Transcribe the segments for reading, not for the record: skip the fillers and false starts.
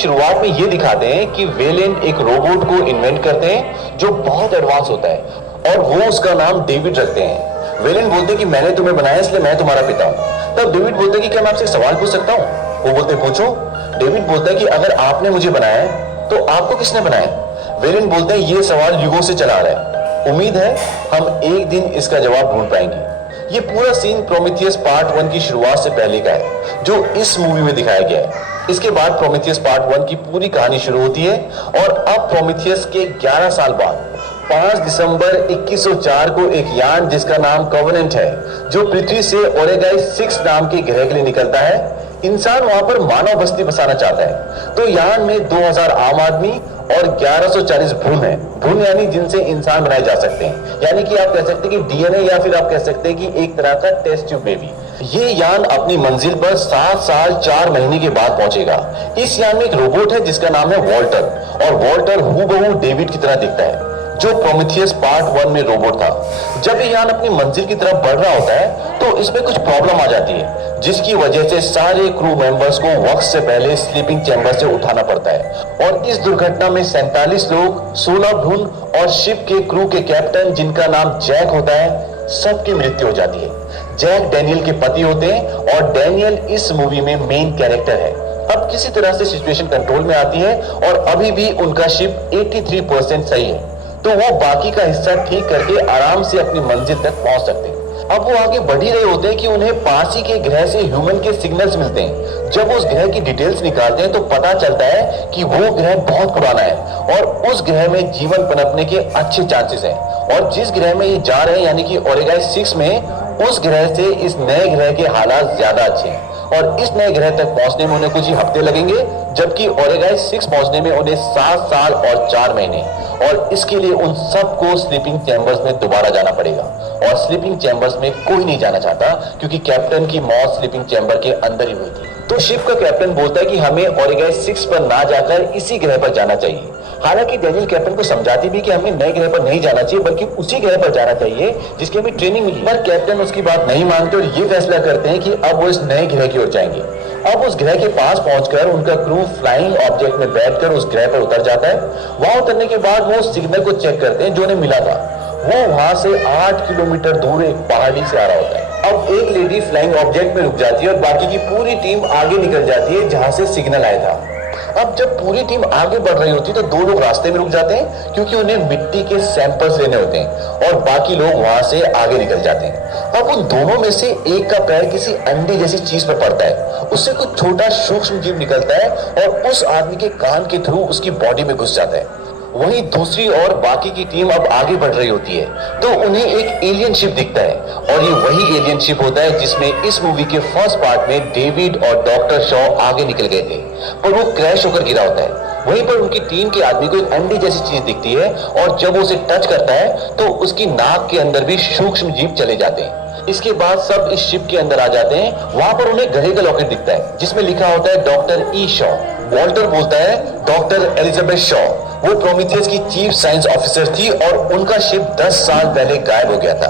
शुरुआत में ये दिखाते हैं कि वेलेंट एक रोबोट को इन्वेंट करते हैं जो बहुत एडवांस होता है और वो उसका नाम डेविड रखते हैं। वेलेंट बोलते हैं कि मैंने तुम्हें बनाया इसलिए मैं तुम्हारा पिता हूं। तब डेविड बोलते हैं कि क्या मैं आपसे एक सवाल पूछ सकता हूं? वो बोलते पूछो। डेविड बोलता है कि अगर आपने मुझे बनाया है तो आपको किसने बनाया? वेलेंट बोलते हैं ये सवाल युगों से चला आ रहा है, उम्मीद है हम एक दिन इसका जवाब ढूंढ पाएंगे। ये पूरा सीन प्रोमेथियस पार्ट 1 की शुरुआत से पहले का है जो इस मूवी में दिखाया गया है। इसके बाद प्रोमेथियस पार्ट 1 की पूरी कहानी शुरू होती है और अब प्रोमेथियस के 11 साल बाद 5 दिसंबर 2104 को एक यान जिसका नाम कॉवेनेंट है जो पृथ्वी से ओरेगाइस 6 नाम के ग्रह के लिए निकलता है। इंसान वहां पर मानव बस्ती बसाना चाहता है, तो यान में 2000 आम आदमी और 1140 भ्रूण है। भ्रूण यानी जिनसे इंसान बनाए जा सकते हैं, यानी कि आप कह सकते हैं कि डीएनए या फिर आप कह सकते हैं कि एक तरह का टेस्ट ट्यूब बेबी। ये यान अपनी मंजिल पर 7 साल 4 महीने के बाद पहुंचेगा। इस यान में एक रोबोट है जिसका नाम है वॉल्टर और वॉल्टर हूबहू डेविड की तरह दिखता है जो प्रोमेथियस पार्ट 1 में रोबोट था। जब ये यान अपनी मंजिल की तरफ बढ़ रहा होता है तो इसमें कुछ प्रॉब्लम आ जाती है जिसकी वजह से सारे क्रू मेंबर्स को वक्त से पहले स्लीपिंग चैम्बर से उठाना पड़ता है और इस दुर्घटना में 47 लोग, 16 भ्रूण और शिप के क्रू के कैप्टन जिनका नाम जैक होता है, सबकी मृत्यु हो जाती है। जैक डैनियल के पति होते हैं और डैनियल इस मूवी में मेन कैरेक्टर है। अब किसी तरह से सिचुएशन कंट्रोल में आती है और अभी भी उनका शिप 83% सही है, तो वो बाकी का हिस्सा ठीक करके आराम से अपनी मंजिल तक पहुंच सकते हैं। अब वो आगे बढ़ ही रहे होते हैं कि उन्हें पास ही के ग्रह से ह्यूमन के सिग्नल्स मिलते हैं। जब उस ग्रह की डिटेल्स निकालते हैं तो पता चलता है कि वो ग्रह बहुत पुराना है और उस ग्रह में जीवन पनपने के अच्छे चांसेस हैं। और जिस ग्रह में ये जा रहे हैं यानी कि ओरेगाइस 6 में, उस ग्रह से इस नए ग्रह के हालात ज्यादा अच्छे हैं और इस नए ग्रह तक पहुंचने में उन्हें कुछ ही हफ्ते लगेंगे, जबकि ओरेगाइस 6 पहुंचने में उन्हें 7 साल और 4 महीने। और इसके लिए उन सबको स्लीपिंग चैम्बर्स में दोबारा जाना पड़ेगा और स्लीपिंग चैम्बर्स में कोई नहीं जाना चाहता क्योंकि कैप्टन की मौत स्लीपिंग चैम्बर के अंदर ही हुई थी। तो शिप का कैप्टन बोलता है कि हमें ओरेगाइस 6 पर ना जाकर इसी ग्रह पर जाना चाहिए। हालांकि डैनियल कैप्टन को समझाती भी कि हमें नए ग्रह पर नहीं जाना चाहिए बल्कि उसी ग्रह पर जाना चाहिए जिसकी हमें ट्रेनिंग मिली, पर कैप्टन उसकी बात नहीं मानते और ये फैसला करते हैं कि अब वो इस नए ग्रह की ओर जाएंगे। अब उस ग्रह के पास पहुंचकर उनका क्रू फ्लाइंग ऑब्जेक्ट में बैठकर उस ग्रह पर उतर जाता है। वहां उतरने के बाद वो सिग्नल को चेक करते हैं जो उन्हें मिला था। वो वहां से 8 किलोमीटर दूर एक पहाड़ी से आ रहा होता है। अब एक लेडी फ्लाइंग ऑब्जेक्ट में रुक जाती है और बाकी की पूरी टीम आगे निकल जाती है जहां से सिग्नल आया था। अब जब पूरी टीम आगे बढ़ रही होती है तो 2 लोग रास्ते में रुक जाते हैं क्योंकि उन्हें मिट्टी के सैंपल्स लेने होते हैं और बाकी लोग वहां से आगे निकल जाते हैं। अब उन दोनों में से एक का पैर किसी अंडे जैसी चीज पर पड़ता है, उससे कुछ छोटा सूक्ष्म जीव निकलता है और उस आदमी के कान के थ्रू उसकी बॉडी में घुस जाता है। वहीं दूसरी ओर बाकी की टीम अब आगे बढ़ रही होती है तो उन्हें एक एलियन शिप दिखता है और ये वही एलियन शिप होता है जिसमें इस मूवी के फर्स्ट पार्ट में डेविड और डॉक्टर शॉ आगे निकल गए थे, पर वो क्रैश होकर गिरा होता है। वहीं पर उनकी टीम के आदमी को एक अंडे जैसी चीज दिखती है और जब वो उसे टच करता है तो उसकी नाक के अंदर भी सूक्ष्म जीव चले जाते हैं। इसके बाद सब इस शिप के अंदर आ जाते हैं। वहां पर उन्हें गले का लॉकेट दिखता है जिसमें लिखा होता है डॉक्टर ई शॉ। वॉल्टर बोलता है डॉक्टर एलिजाबेथ शॉ, वो प्रोमेथियस की चीफ साइंस ऑफिसर थी और उनका शिप 10 साल पहले गायब हो गया था।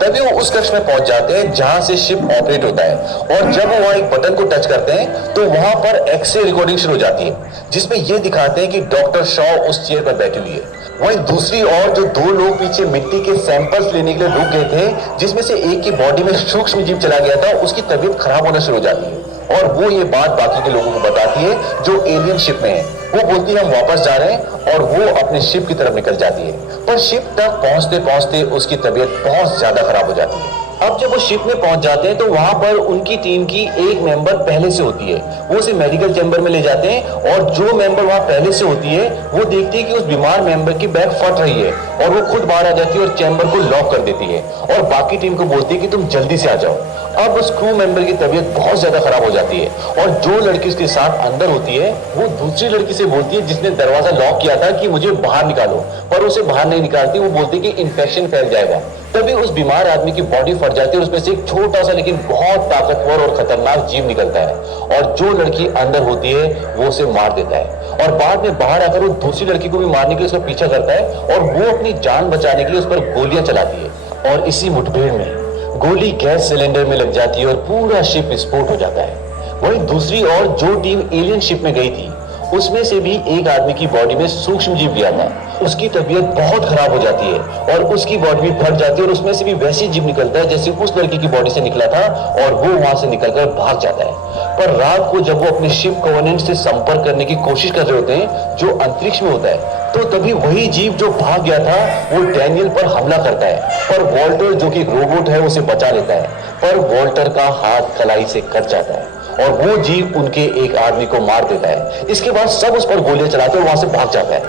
तभी वो उस कक्ष में पहुंच जाते हैं जहां से शिप ऑपरेट होता है और जब वो वहां एक बटन को टच करते हैं तो वहां पर एक्सरे रिकॉर्डिंग शुरू हो जाती है जिसमें ये दिखाते हैं कि डॉक्टर शॉ उस चेयर पर बैठी हुई है। वहीं दूसरी ओर जो 2 लोग पीछे मिट्टी के सैंपल्स लेने के लिए रुक गए थे जिसमें से एक की बॉडी में सूक्ष्म जीव चला गया था, उसकी तबीयत खराब होना शुरू हो जाती है और वो ये बात बाकी के लोगों को बताती है जो एलियन शिप में है। वो बोलती है हम वापस जा रहे हैं और वो अपने शिप की तरफ निकल जाती है, पर शिप तक पहुंचते पहुंचते उसकी तबीयत बहुत ज्यादा खराब हो जाती है। अब जब वो शिप में पहुंच जाते हैं तो वहां पर उनकी टीम की एक मेंबर पहले से होती है। वो उसे मेडिकल चैम्बर में ले जाते हैं और जो मेंबर वहां पहले से होती है वो देखती है कि उस बीमार मेंबर की बैग फट रही है और वो खुद बाहर आ जाती है और चैम्बर को लॉक कर देती है और बाकी टीम को बोलती है कि तुम जल्दी से आ जाओ। अब उस क्रू मेंबर की तबीयत बहुत ज्यादा खराब हो जाती है और जो लड़की उसके साथ अंदर होती है वो दूसरी लड़की से बोलती है जिसने दरवाजा लॉक किया था कि मुझे बाहर निकालो, पर उसे बाहर नहीं निकालती। वो बोलती है कि इन्फेक्शन फैल जाएगा। तभी उस बीमार आदमी की बॉडी फट जाती है और उसमें से एक छोटा सा लेकिन बहुत ताकतवर और खतरनाक जीव निकलता है और जो लड़की अंदर होती है वो उसे मार देता है और बाद में बाहर आकर वो दूसरी लड़की को भी मारने के लिए उसका पीछा करता है और वो अपनी जान बचाने के लिए उस पर गोलियां चलाती है और इसी मुठभेड़ में गोली गैस सिलेंडर में लग जाती है और पूरा शिप विस्फोट हो जाता है। वहीं दूसरी ओर जो टीम एलियन शिप में गई थी उसमें से भी एक आदमी की बॉडी में सूक्ष्म जीव गया था। उसकी तबीयत बहुत खराब हो जाती है और उसकी बॉडी भी फट जाती है और उसमें से भी वैसी जीव निकलता है जैसे उस लड़की की बॉडी से निकला था और वो वहां से निकलकर भाग जाता है। पर रात को जब वो अपने शिप कोवेनेंट से संपर्क करने की कोशिश कर रहे होते हैं जो अंतरिक्ष में होता है, तो तभी वही जीव जो भाग गया था वो डैनियल पर हमला करता है। पर वॉल्टर जो कि एक रोबोट है उसे बचा लेता है, पर वॉल्टर का हाथ कलाई से कट जाता है और वो जीव उनके एक आदमी को मार देता है। इसके बाद सब उस पर गोलियां चलाते और वहां से भाग जाता है,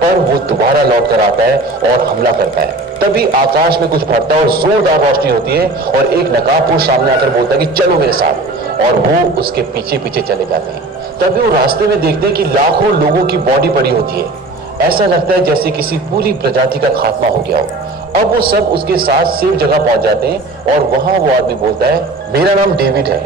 पर वो दोबारा लौट कर आता है और हमला करता है। तभी आकाश में कुछ फटता है और जोरदार रोशनी होती है और एक नकाबपोश सामने आकर बोलता है कि चलो मेरे साथ, और वो उसके पीछे पीछे चले जाते हैं। तभी वो रास्ते में देखते हैं कि लाखों लोगों की बॉडी पड़ी होती है। ऐसा लगता है जैसे किसी पूरी प्रजाति का खात्मा हो गया हो। अब वो सब उसके साथ सेफ जगह पहुंच जाते हैं और वहां वो आदमी बोलता है, मेरा नाम डेविड है।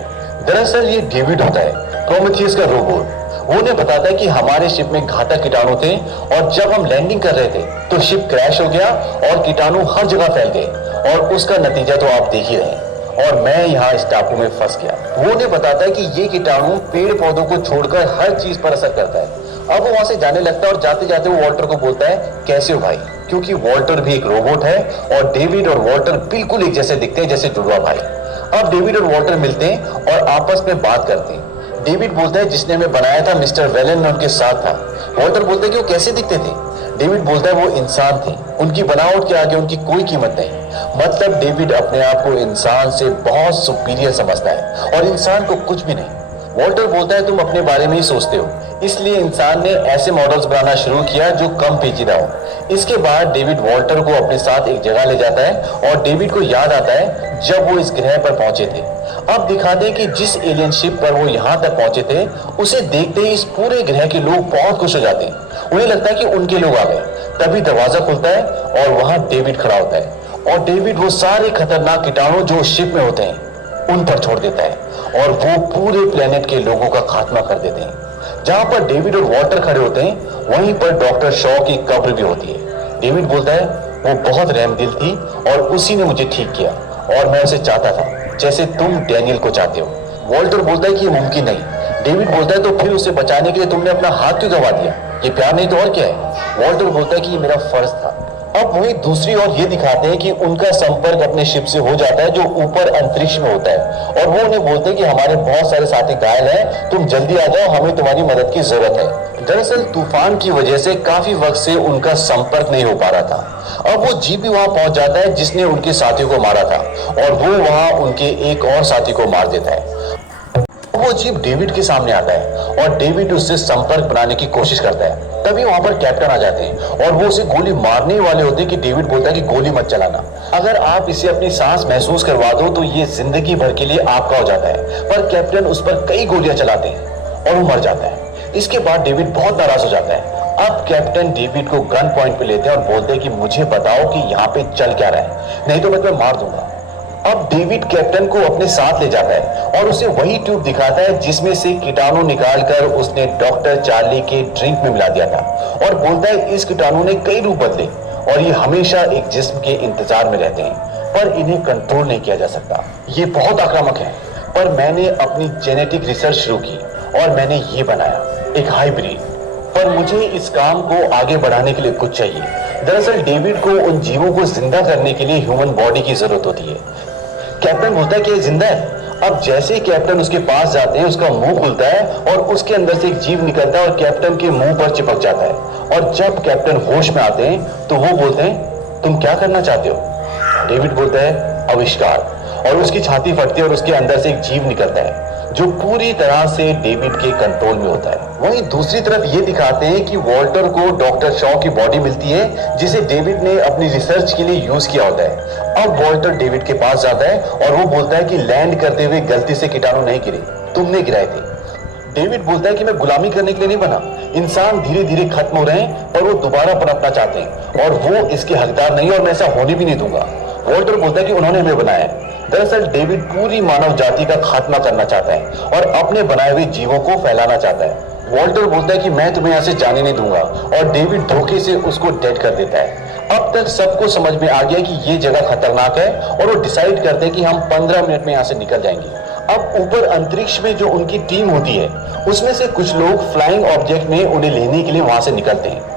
दरअसल ये डेविड होता है प्रोमेथियस का रोबोट। वो ने बताता है कि हमारे शिप में घातक कीटाणु थे और जब हम लैंडिंग कर रहे थे तो शिप क्रैश हो गया और कीटाणु हर जगह फैल गए और उसका नतीजा तो आप देख ही रहे हैं। और मैं यहाँ इस टापू में फंस गया। वो ने बताता है कि ये कीटाणु पेड़ पौधों को छोड़कर हर चीज पर असर करता है। अब वो वहां से जाने लगता है और जाते जाते वो वॉल्टर को बोलता है, कैसे हो भाई? क्योंकि वॉल्टर भी एक रोबोट है और डेविड और वॉल्टर बिल्कुल एक जैसे दिखते हैं, जैसे जुड़वा भाई। अब डेविड और वॉल्टर मिलते हैं और आपस में बात करते हैं। डेविड बोलता है, जिसने हमें बनाया था मिस्टर वेलन उनके साथ था। वॉल्टर बोलता है कि वो कैसे दिखते थे? डेविड बोलता है, वो इंसान थे, उनकी बनावट के आगे उनकी कोई कीमत नहीं। मतलब डेविड अपने आप को इंसान से बहुत सुपीरियर समझता है और इंसान को कुछ भी नहीं। वॉल्टर बोलता है, तुम अपने बारे में ही सोचते हो, इसलिए इंसान ने ऐसे मॉडल्स बनाना शुरू किया जो कम पेचीदा हो। इसके बाद डेविड वॉल्टर को अपने साथ एक जगह ले जाता है और डेविड को याद आता है जब वो इस ग्रह पर पहुंचे थे। अब दिखाते हैं कि जिस एलियन शिप पर वो यहाँ तक पहुंचे थे उसे देखते ही इस पूरे ग्रह के लोग बहुत खुश हो जाते हैं। उन्हें लगता है कि उनके लोग आ गए। तभी दरवाजा खुलता है और वहां डेविड खड़ा होता है और डेविड वो सारे खतरनाक कीटाणु जो शिप में होते हैं उन पर छोड़ देता है और वो पूरे प्लेनेट के लोगों का खात्मा कर देते हैं। जहां पर डेविड और वॉल्टर खड़े होते हैं वहीं पर डॉक्टर शॉ की कब्र भी होती है। डेविड बोलता है, वो बहुत रहमदिल थी और उसी ने मुझे ठीक किया और मैं उसे चाहता था जैसे तुम डैनियल को चाहते हो। वॉल्टर बोलता है कि ये मुमकिन नहीं। डेविड बोलता है, तो फिर उसे बचाने के लिए तुमने अपना हाथ क्यों गंवा दिया? ये प्यार नहीं तो और क्या है? वॉल्टर बोलता है कि ये मेरा फर्ज था। अब वही दूसरी ओर ये दिखाते हैं कि उनका संपर्क अपने शिप से हो जाता है जो ऊपर अंतरिक्ष में होता है और वो उन्हें बोलते हैं कि हमारे बहुत सारे साथी घायल हैं, तुम जल्दी आ जाओ, हमें तुम्हारी मदद की जरूरत है। दरअसल तूफान की वजह से काफी वक्त से उनका संपर्क नहीं हो पा रहा था। अब वो जीप भी वहां पहुंच जाता है जिसने उनके साथियों को मारा था और वो वहां उनके एक और साथी को मार देता है। वो जीप डेविड के सामने आता है और डेविड उससे संपर्क बनाने की कोशिश करता है। तभी वहां पर कैप्टन आ जाते हैं और वो उसे गोली मारने वाले होते हैं कि डेविड बोलता है कि गोली मत चलाना, अगर आप इसे अपनी सांस महसूस करवा दो तो ये जिंदगी भर के लिए आपका हो जाता है। पर कैप्टन उस पर कई गोलियां चलाते हैं और वो मर जाता है। इसके बाद डेविड बहुत नाराज हो जाता है। अब कैप्टन डेविड को गन पॉइंट पे लेते हैं और बोलते हैं कि मुझे बताओ कि यहाँ पे चल क्या रहा है, नहीं तो मैं तुम्हें मार दूंगा। अब डेविड कैप्टन को अपने साथ ले जाता है और उसे वही ट्यूब दिखाता है जिसमें से कीटाणु निकालकर उसने डॉक्टर चार्ली के ड्रिंक में मिला दिया था और बोलता है इस कीटाणु ने कई रूप बदले और ये हमेशा एक जिस्म के इंतजार में रहते हैं पर इन्हें कंट्रोल नहीं किया जा सकता। ये बहुत आक्रामक है। पर मैंने अपनी जेनेटिक रिसर्च शुरू की और मैंने ये बनाया, एक हाइब्रिड। पर मुझे इस काम को आगे बढ़ाने के लिए कुछ चाहिए। दरअसल डेविड को उन जीवों को जिंदा करने के लिए ह्यूमन बॉडी की जरूरत होती है। कैप्टन बोलता है कि ये जिंदा है। अब जैसे ही कैप्टन उसके पास जाते हैं उसका मुंह खुलता है और उसके अंदर से एक जीव निकलता है और कैप्टन के मुंह पर चिपक जाता है। और जब कैप्टन होश में आते हैं तो वो बोलते हैं, तुम क्या करना चाहते हो? डेविड बोलता है, आविष्कार। और उसकी छाती फटती है और उसके अंदर से एक जीव निकलता है जो पूरी तरह से डेविड के कंट्रोल में होता है। वहीं दूसरी तरफ ये दिखाते हैं कि वॉल्टर को डॉक्टर शॉ की बॉडी मिलती है जिसे डेविड ने अपनी रिसर्च के लिए यूज किया होता है। अब वॉल्टर डेविड के पास जाता है और वो बोलता है कि लैंड करते हुए गलती से कीटाणु नहीं गिरे, तुमने गिराए थे। डेविड बोलता है कि मैं गुलामी करने के लिए नहीं बना, इंसान धीरे धीरे खत्म हो रहे हैं और वो दोबारा पनपना चाहते हैं और वो इसके हकदार नहीं और मैं ऐसा होने भी नहीं दूंगा। वॉल्टर बोलता है कि उन्होंने हमें बनाया है। दरअसल डेविड पूरी मानव जाति का खात्मा करना चाहता है और अपने बनाए हुए जीवों को फैलाना चाहता है। वॉल्टर बोलता है कि मैं तुम्हें यहाँ से जाने नहीं दूंगा और डेविड धोखे से उसको डेड कर देता है। अब तक सबको समझ में आ गया कि ये जगह खतरनाक है और वो डिसाइड करते हैं कि हम 15 मिनट में यहाँ से निकल जाएंगे। अब ऊपर अंतरिक्ष में जो उनकी टीम होती है उसमें से कुछ लोग फ्लाइंग ऑब्जेक्ट में उन्हें लेने के लिए वहां से निकलते हैं।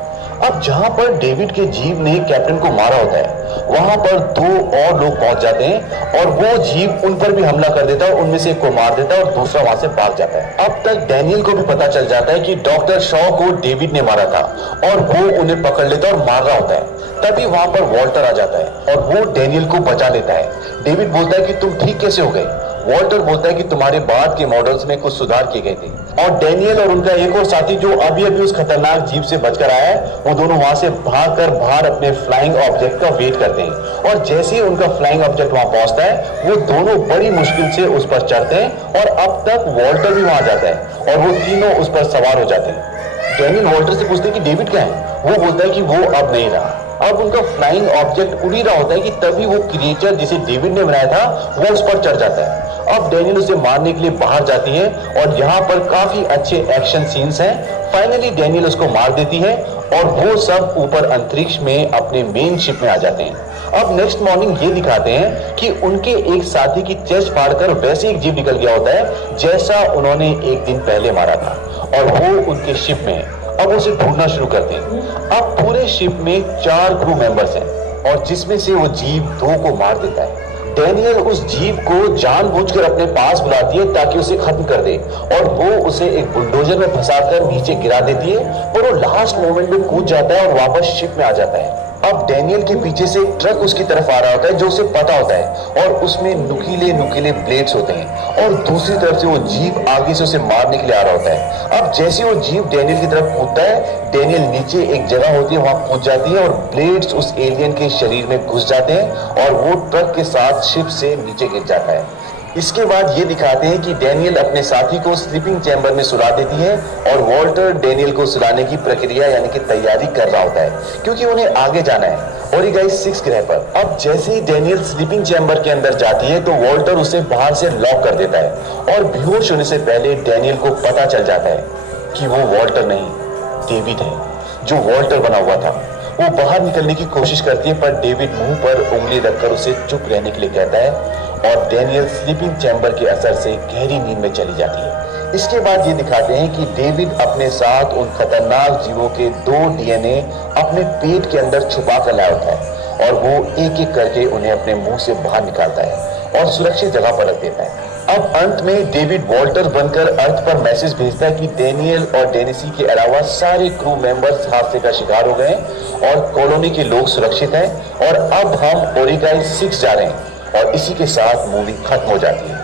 अब जहां पर डेविड के जीव ने कैप्टन को मारा होता है वहां पर 2 और लोग पहुंच जाते हैं और वो जीव उन पर भी हमला कर देता है, उनमें से एक को मार देता है और दूसरा वहां से भाग जाता है। अब तक डैनियल को भी पता चल जाता है कि डॉक्टर शॉ को डेविड ने मारा था और वो उन्हें पकड़ लेता है और मार रहा होता है। तभी वहां पर वॉल्टर आ जाता है और वो डैनियल को बचा लेता है। डेविड बोलता है कि तुम ठीक कैसे हो गए? वॉल्टर बोलता है कि तुम्हारे बाद के मॉडल्स में कुछ सुधार किए गए थे। और डैनियल और उनका एक और साथी जो अभी अभी उस खतरनाक जीव से बचकर आया है वो दोनों वहां से भागकर बाहर अपने फ्लाइंग ऑब्जेक्ट का वेट करते हैं। और जैसे ही उनका फ्लाइंग ऑब्जेक्ट वहां पहुंचता है वो दोनों बड़ी मुश्किल से उस पर चढ़ते हैं और अब तक वॉल्टर भी वहां जाता है और वो तीनों उस पर सवार हो जाते हैं। डैनियल वॉल्टर से पूछते हैं कि डेविड कहाँ है? वो बोलता है कि वो अब नहीं रहा। अब उनका फ्लाइंग ऑब्जेक्ट उड़ ही रहा होता है कि तभी वो क्रिएचर जिसे डेविड ने बनाया था वो उस पर चढ़ जाता है। अब डैनियल उसे मारने के लिए बाहर जाती है और यहाँ पर काफी अच्छे एक्शन सीन्स हैं। फाइनली डैनियल उसको मार देती है और वो सब ऊपर अंतरिक्ष में अपने मेन शिप में आ जाते हैं। अब नेक्स्ट मॉर्निंग ये दिखाते हैं कि उनके एक साथी की चेस्ट फाड़कर वैसे एक जीव निकल गया होता है जैसा उन्होंने एक दिन पहले मारा था और वो उनके शिप में है। अब उसे ढूंढना शुरू करते हैं। अब पूरे शिप में 4 क्रू मेंबर्स हैं और जिसमें से वो जीव 2 को मार देता है। डैनियल उस जीव को जानबूझकर अपने पास बुलाती है ताकि उसे खत्म कर दे और वो उसे एक बुलडोजर में फंसाकर नीचे गिरा देती है, पर वो लास्ट मोमेंट में कूद जाता है और वापस शिप में आ जाता है। अब डैनियल के पीछे से एक ट्रक उसकी तरफ आ रहा होता है जो उसे पता होता है और उसमें नुकीले नुकीले ब्लेड्स होते हैं और दूसरी तरफ से वो जीव आगे से उसे मारने के लिए आ रहा होता है। अब जैसे वो जीव डैनियल की तरफ कूदता है, डैनियल नीचे एक जगह होती है वहां कूद जाती है और ब्लेड्स उस एलियन के शरीर में घुस जाते हैं और वो ट्रक के साथ शिप से नीचे गिर जाता है। इसके बाद ये दिखाते हैं कि डैनियल अपने साथी को स्लीपिंग चैम्बर में सुला देती है और वॉल्टर डैनियल को सुलाने की प्रक्रिया यानी कि तैयारी कर रहा होता है क्योंकि उन्हें आगे जाना है और ये गाइस 6 ग्रह पर। अब जैसे ही डैनियल स्लीपिंग चैम्बर के अंदर जाती है तो वॉल्टर उसे बाहर से लॉक कर देता है और बेहोश होने से पहले डैनियल को पता चल जाता है कि वो वॉल्टर नहीं डेविड है जो वॉल्टर बना हुआ था। वो बाहर निकलने की कोशिश करती है पर डेविड मुंह पर उंगली रखकर उसे चुप रहने के लिए कहता है और डैनियल स्लीपिंग चैम्बर के असर से गहरी नींद में चली जाती है। इसके बाद ये दिखाते हैं कि डेविड अपने साथ उन खतरनाक जीवों के 2 डीएनए अपने पेट के अंदर छुपा कर लाया होता है और वो एक एक करके उन्हें अपने मुंह से बाहर निकालता है और सुरक्षित जगह पर रख देता है। अब अंत में डेविड वॉल्टर बनकर अर्थ पर मैसेज भेजता है कि डैनियल और डेनिसी के अलावा सारे क्रू मेंबर्स हादसे का शिकार हो गए और कॉलोनी के लोग सुरक्षित हैं और अब हम ओरिगाई 6 जा रहे हैं और इसी के साथ मूवी खत्म हो जाती है।